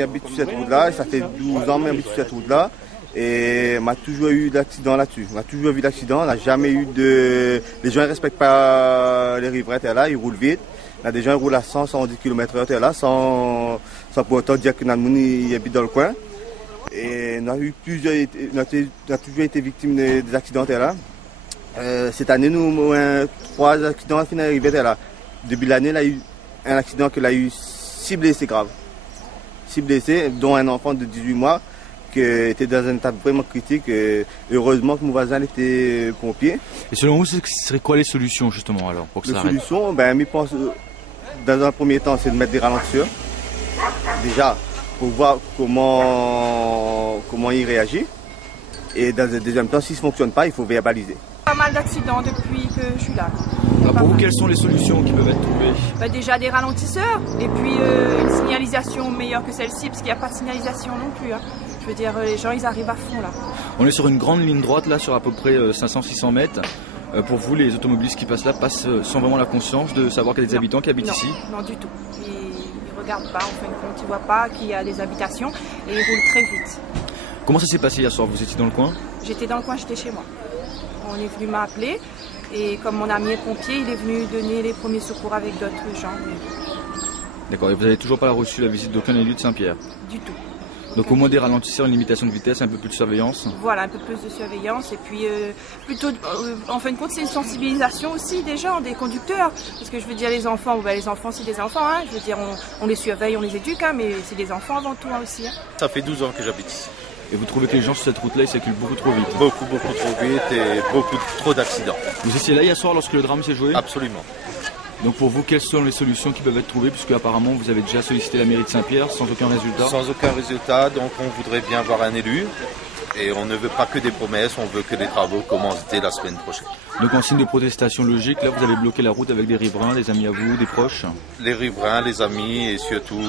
j'habite sur cette route-là, ça fait 12 ans que j'habite sur cette route-là. Et m'a toujours eu d'accident là-dessus. On a toujours vu d'accident, on n'a jamais eu de... Les gens ne respectent pas les riverains, là, ils roulent vite. Il y a des gens qui roulent à 100, 110 km/h là, sans pour autant dire que nous habite dans le coin. Et on a toujours été victimes des accidents là. Cette année, nous avons 3 accidents qui sont arrivés là. Depuis l'année, il y a eu un accident qui a eu 6 blessés graves. 6 blessés, dont un enfant de 18 mois qui était dans un état vraiment critique. Heureusement que mon voisin était pompier. Et selon vous, ce serait quoi les solutions justement alors pour que ça arrête? Les solutions, je pense, dans un premier temps, c'est de mettre des ralentisseurs. Déjà, pour voir comment il réagit. Et dans un deuxième temps, si ça ne fonctionne pas, il faut verbaliser. Pas mal d'accidents depuis que je suis là. Alors pour vous, quelles sont les solutions qui peuvent être trouvées? Déjà des ralentisseurs et puis une signalisation meilleure que celle-ci, parce qu'il n'y a pas de signalisation non plus. Je veux dire, les gens ils arrivent à fond là. On est sur une grande ligne droite là, sur à peu près 500-600 mètres. Pour vous, les automobilistes qui passent là passent sans vraiment la conscience de savoir qu'il y a des habitants qui habitent ici? Non, du tout. Ils ne regardent pas, en fin de compte, ils ne voient pas qu'il y a des habitations et ils roulent très vite. Comment ça s'est passé hier soir? Vous étiez dans le coin? J'étais dans le coin, j'étais chez moi. On est venu m'appeler et comme mon ami est pompier, il est venu donner les premiers secours avec d'autres gens. D'accord, et vous n'avez toujours pas reçu la visite d'aucun élu de Saint-Pierre? Du tout. Donc au moins des ralentisseurs, une limitation de vitesse, un peu plus de surveillance? Voilà, un peu plus de surveillance et puis plutôt, en fin de compte, c'est une sensibilisation aussi des gens, des conducteurs. Parce que je veux dire, les enfants, les enfants c'est des enfants, je veux dire, on les surveille, on les éduque, mais c'est des enfants avant tout aussi. Ça fait 12 ans que j'habite ici. Et vous trouvez que les gens sur cette route-là, ils circulent beaucoup trop vite? Beaucoup trop vite et trop d'accidents. Vous étiez là hier soir lorsque le drame s'est joué? Absolument. Donc pour vous, quelles sont les solutions qui peuvent être trouvées, puisque apparemment vous avez déjà sollicité la mairie de Saint-Pierre sans aucun résultat? Sans aucun résultat, donc on voudrait bien voir un élu. Et on ne veut pas que des promesses, on veut que les travaux commencent dès la semaine prochaine. Donc en signe de protestation logique, là vous avez bloqué la route avec des riverains, des amis à vous, des proches? Les riverains, les amis et surtout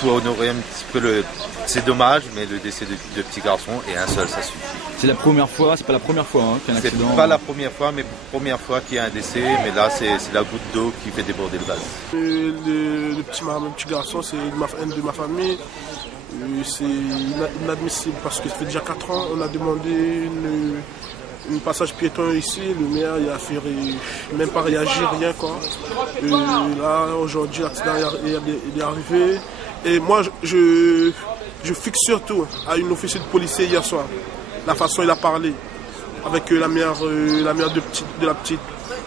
pour honorer un petit peu le... C'est dommage, mais le décès de petits garçons et un seul, ça suffit. C'est la première fois, c'est pas la première fois qu'il y a un accident? C'est pas la première fois, mais première fois qu'il y a un décès, mais là c'est la goutte d'eau qui fait déborder le vase. Le petit garçon, c'est un de ma famille. C'est inadmissible parce que ça fait déjà 4 ans, on a demandé un passage piéton ici, le maire il a fait même pas réagir, rien quoi. Là aujourd'hui l'accident est arrivé et moi je fixe surtout à une officier de policier hier soir, la façon il a parlé avec la mère de la petite.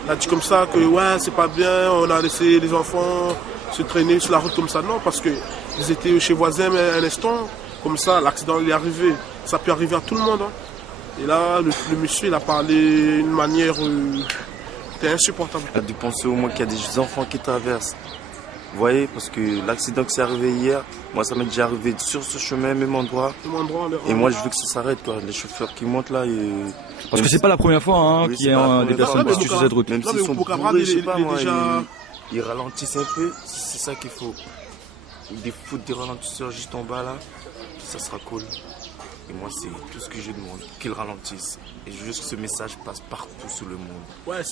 Elle a dit comme ça que ouais c'est pas bien, on a laissé les enfants se traîner sur la route comme ça, non parce que ils étaient chez voisins un instant, comme ça l'accident est arrivé, ça peut arriver à tout le monde. Et là le monsieur il a parlé d'une manière c'était insupportable. Il a dû penser au moins qu'il y a des enfants qui traversent. Vous voyez, parce que l'accident qui s'est arrivé hier, moi ça m'est déjà arrivé sur ce chemin, même endroit. Et moi je veux que ça s'arrête, quoi. Les chauffeurs qui montent là. Parce que c'est pas la première fois qu'il y a des personnes qui tuent sur cette route. Même s'ils sont bourrés, je sais pas moi, ils ralentissent un peu, c'est ça qu'il faut. Des foutre des ralentisseurs juste en bas là, ça sera cool. Et moi c'est tout ce que je demande, qu'ils ralentissent. Et juste que ce message passe partout sur le monde. Ouais.